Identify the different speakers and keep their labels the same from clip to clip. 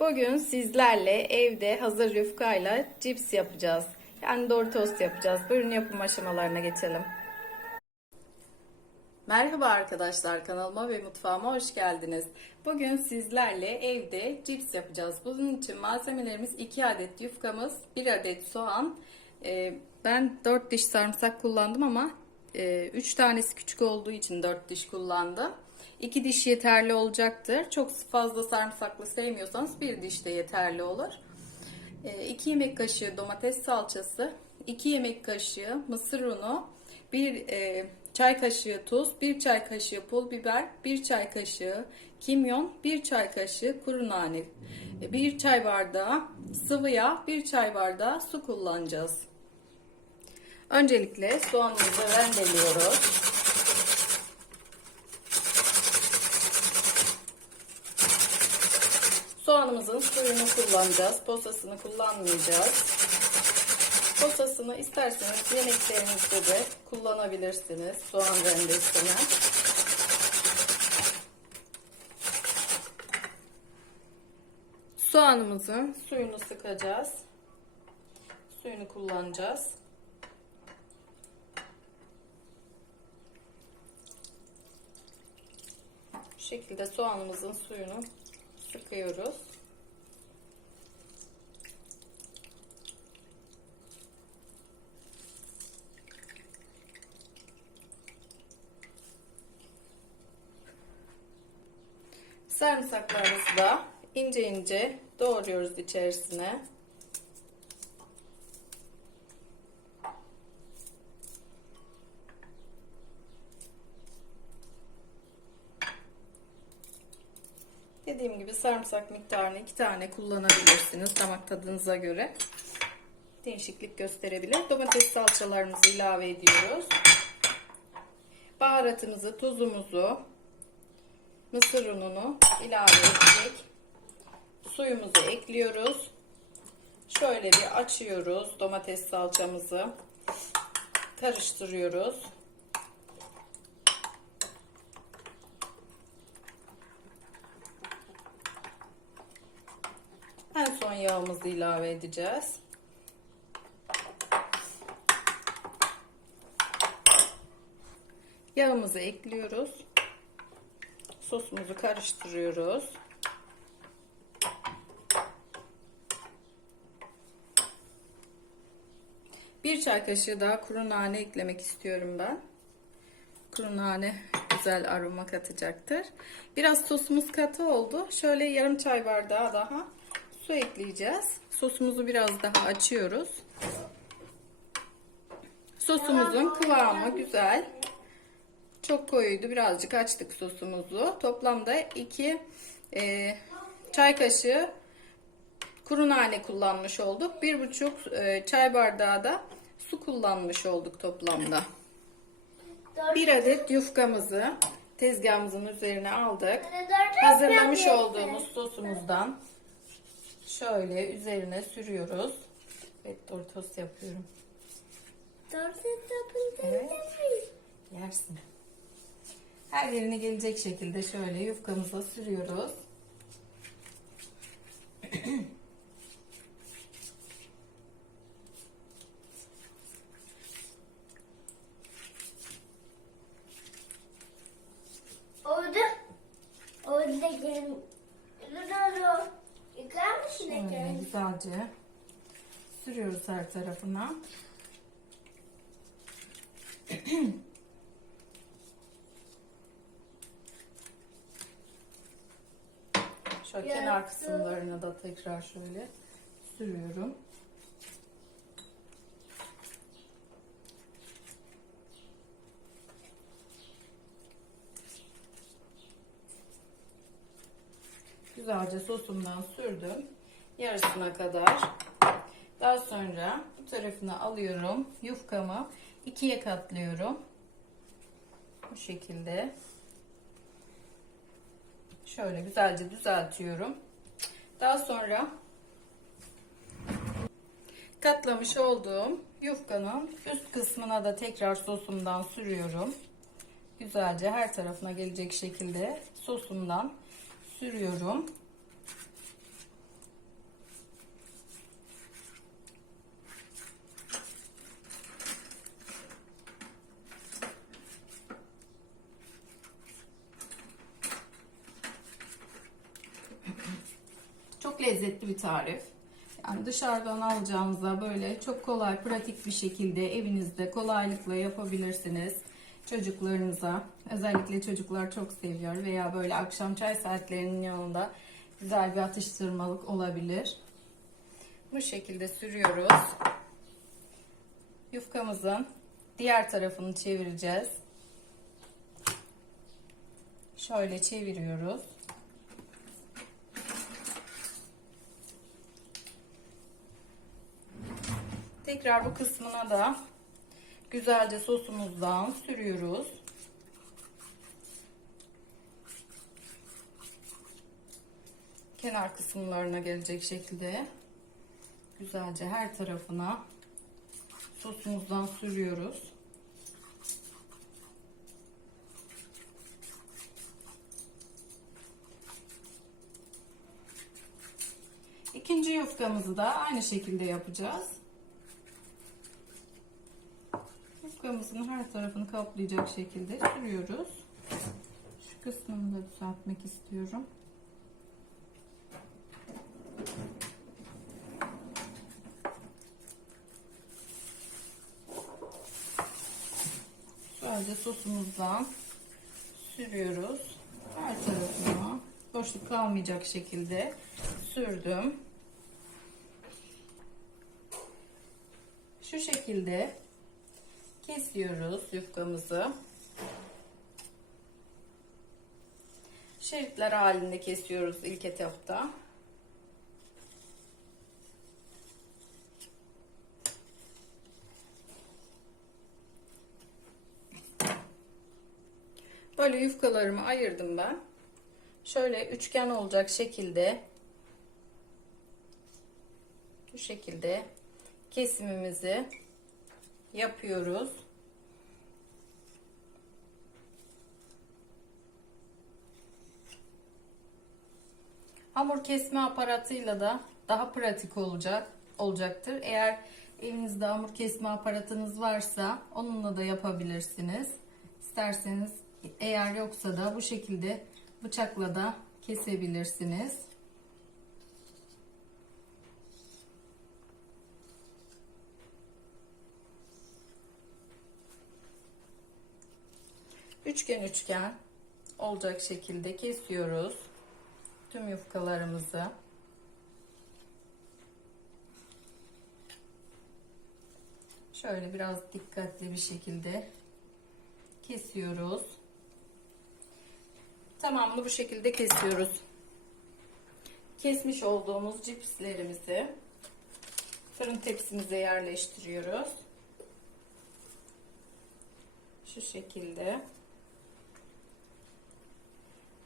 Speaker 1: Bugün sizlerle evde hazır yufkayla cips yapacağız. Yani Doritos yapacağız. Buyurun yapım aşamalarına geçelim. Merhaba arkadaşlar kanalıma ve mutfağıma hoş geldiniz. Bugün sizlerle evde cips yapacağız. Bunun için malzemelerimiz 2 adet yufkamız, 1 adet soğan. Ee, ben 4 diş sarımsak kullandım ama 3 tanesi küçük olduğu için 4 diş kullandım. 2 diş yeterli olacaktır. Çok fazla sarımsaklı sevmiyorsanız 1 diş de yeterli olur. 2 yemek kaşığı domates salçası, 2 yemek kaşığı mısır unu, 1 çay kaşığı tuz, 1 çay kaşığı pul biber, 1 çay kaşığı kimyon, 1 çay kaşığı kuru nane, 1 çay bardağı sıvı yağ, 1 çay bardağı su kullanacağız. Öncelikle soğanımızı rendeliyoruz. Soğanımızın suyunu kullanacağız. Posasını kullanmayacağız. Posasını isterseniz yemeklerinizde de kullanabilirsiniz. Soğan rendesini. Soğanımızın suyunu sıkacağız. Suyunu kullanacağız. Bu şekilde soğanımızın suyunu sıkıyoruz. Sarımsaklarımızı da ince ince doğruyoruz içerisine. Dediğim gibi sarımsak miktarını iki tane kullanabilirsiniz damak tadınıza göre. Değişiklik gösterebilir. Domates salçalarımızı ilave ediyoruz. Baharatımızı, tuzumuzu, mısır ununu ilave ettik. Suyumuzu ekliyoruz. Şöyle bir açıyoruz domates salçamızı. Karıştırıyoruz. En son yağımızı ilave edeceğiz. Yağımızı ekliyoruz. Sosumuzu karıştırıyoruz. Bir çay kaşığı daha kuru nane eklemek istiyorum ben. Kuru nane güzel aroma katacaktır. Biraz sosumuz katı oldu. Şöyle yarım çay bardağı daha su ekleyeceğiz. Sosumuzu biraz daha açıyoruz. Sosumuzun kıvamı güzel. Çok koyuydu. Birazcık açtık sosumuzu. Toplamda 2 e, çay kaşığı kuru nane kullanmış olduk. 1,5 e, çay bardağı da su kullanmış olduk toplamda. Bir adet yufkamızı tezgahımızın üzerine aldık. Hazırlamış olduğumuz sosumuzdan şöyle üzerine sürüyoruz. Evet Doritos yapıyorum. Evet. Yersin. Her yerine gelecek şekilde şöyle yufkamıza sürüyoruz.
Speaker 2: Orada orada gelin.
Speaker 1: Şöyle güzelce sürüyoruz her tarafına.
Speaker 2: Yaptım.
Speaker 1: kısımlarına da tekrar şöyle sürüyorum. Güzelce sosumdan sürdüm. Yarısına kadar. Daha sonra bu tarafını alıyorum. Yufkamı ikiye katlıyorum. Bu şekilde. Şöyle güzelce düzeltiyorum. Daha sonra katlamış olduğum yufkanın üst kısmına da tekrar sosumdan sürüyorum. Güzelce her tarafına gelecek şekilde sosumdan sürüyorum. Çok lezzetli bir tarif. Yani dışarıdan alacağınıza böyle çok kolay, pratik bir şekilde evinizde kolaylıkla yapabilirsiniz. Çocuklarınıza, özellikle çocuklar çok seviyor veya böyle akşam çay saatlerinin yanında güzel bir atıştırmalık olabilir. Bu şekilde sürüyoruz. Yufkamızın diğer tarafını çevireceğiz. Şöyle çeviriyoruz. Tekrar bu kısmına da güzelce sosumuzdan sürüyoruz. Kenar kısımlarına gelecek şekilde güzelce her tarafına sosumuzdan sürüyoruz. İkinci yufkamızı da aynı şekilde yapacağız. Yufkamızın her tarafını kaplayacak şekilde sürüyoruz. Şu kısmını da düzeltmek istiyorum. Şöyle sosumuzdan sürüyoruz. Her tarafına boşluk kalmayacak şekilde sürdüm. Şu şekilde kesiyoruz yufkamızı. Şeritler halinde kesiyoruz ilk etapta. Böyle yufkalarımı ayırdım ben. Şöyle üçgen olacak şekilde bu şekilde kesimimizi yapıyoruz. Hamur kesme aparatıyla da daha pratik olacak olacaktır. Eğer evinizde hamur kesme aparatınız varsa onunla da yapabilirsiniz. İsterseniz eğer yoksa da bu şekilde bıçakla da kesebilirsiniz. Üçgen üçgen olacak şekilde kesiyoruz tüm yufkalarımızı. Şöyle biraz dikkatli bir şekilde kesiyoruz. Tamamını bu şekilde kesiyoruz. Kesmiş olduğumuz cipslerimizi fırın tepsimize yerleştiriyoruz. Şu şekilde.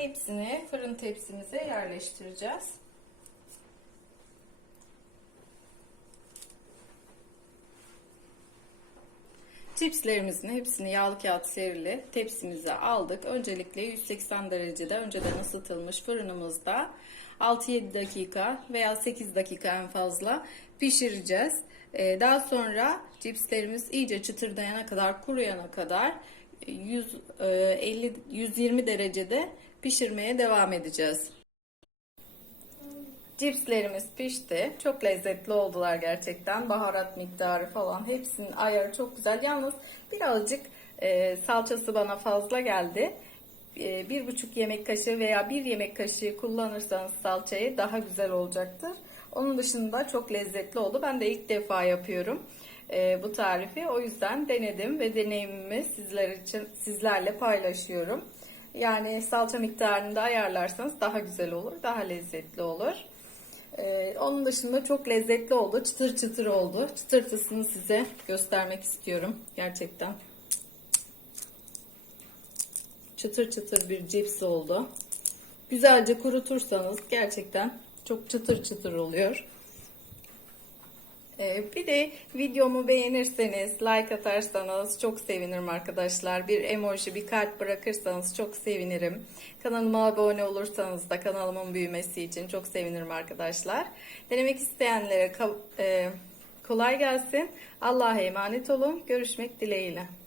Speaker 1: Hepsini fırın tepsimize yerleştireceğiz. Cipslerimizin hepsini yağlı kağıt serili tepsimize aldık. Öncelikle 180 derecede önceden ısıtılmış fırınımızda 6-7 dakika veya 8 dakika en fazla pişireceğiz. Ee, daha sonra cipslerimiz iyice çıtırdayana kadar, kuruyana kadar 150 120 derecede pişirmeye devam edeceğiz. Cipslerimiz pişti. Çok lezzetli oldular gerçekten. Baharat miktarı falan hepsinin ayarı çok güzel. Yalnız birazcık e, salçası bana fazla geldi. E, bir buçuk yemek kaşığı veya bir yemek kaşığı kullanırsanız salçayı daha güzel olacaktır. Onun dışında çok lezzetli oldu. Ben de ilk defa yapıyorum e, bu tarifi. O yüzden denedim ve deneyimimi sizler için sizlerle paylaşıyorum. Yani salça miktarını da ayarlarsanız daha güzel olur, daha lezzetli olur. Ee, onun dışında çok lezzetli oldu. Çıtır çıtır oldu. Çıtırtısını size göstermek istiyorum. Gerçekten. Çıtır çıtır bir cips oldu. Güzelce kurutursanız gerçekten çok çıtır çıtır oluyor. Ee, bir de videomu beğenirseniz, like atarsanız çok sevinirim arkadaşlar. Bir emoji, bir kalp bırakırsanız çok sevinirim. Kanalıma abone olursanız da kanalımın büyümesi için çok sevinirim arkadaşlar. Denemek isteyenlere e, kolay gelsin. Allah'a emanet olun. Görüşmek dileğiyle.